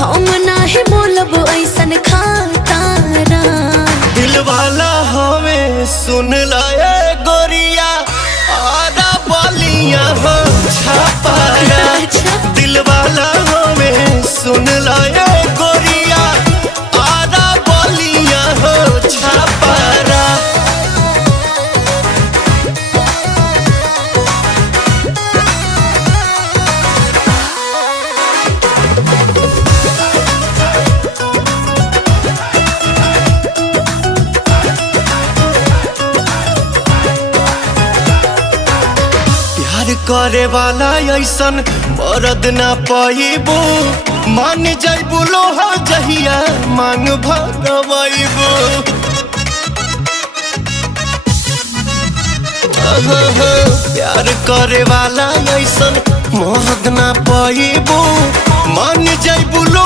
हम नाही बोलब ऐसन खातारा। दिल वाला हमें सुन लाए गोरिया आधा बलिया हो छापारा। दिल वाला हमें सुन लाए गोरिया आधा बलिया हो छापारा। प्यार करे वाला ऐसन मरद ना पाइबो। मान जाइबो लोहा जहिया मांग भगवाइबो। प्यार करे वाला ऐसन मरद ना पाइबो। मान जाइबो